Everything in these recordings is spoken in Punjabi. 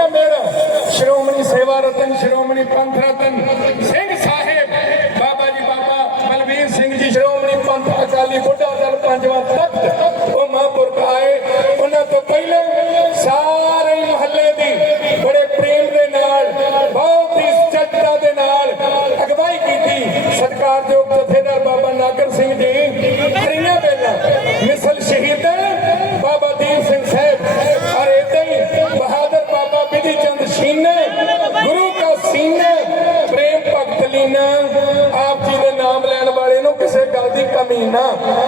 ਇਹ ਮੇਰਾ। ਸ਼੍ਰੋਮਣੀ ਸੇਵਾ ਰਤਨ, ਸ਼੍ਰੋਮਣੀ ਪੰਥ ਰਤਨ। ਸਿੰਘ ਸਾਹਿਬ, ਬਾਬਾ ਜੀ, ਬਾਬਾ ਬਲਵੀਰ ਸਿੰਘ ਜੀ, ਸ਼੍ਰੋਮਣੀ ਪੰਥ ਅਕਾਲੀ ਬੁੱਢਾ ਦਲ ਪੰਜਵਾਂ ਤਖਤ। ਉਹ ਮਹਾਂਪੁਰਖ ਆਏ। ਉਹਨਾਂ ਤੋਂ ਪਹਿਲੇ ਸਾਰੇ ਮਹੱਲੇ ਦੀ, ਬੜੇ ਪ੍ਰੇਮ ਦੇ ਨਾਲ, ਬਹੁਤ ਹੀ ਸੱਚਤਾ ਦੇ ਨਾਲ ਅਗਵਾਈ ਕੀਤੀ। ਸਰਕਾਰ ਦੇ ਉਪ enough.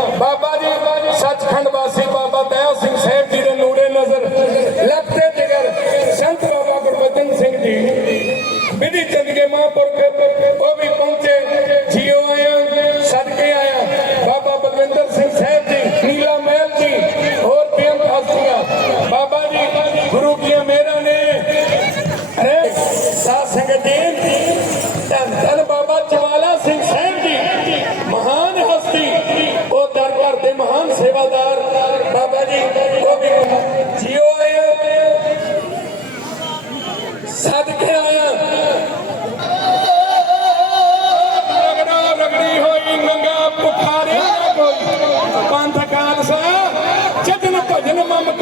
ಜನಮಾಮಕ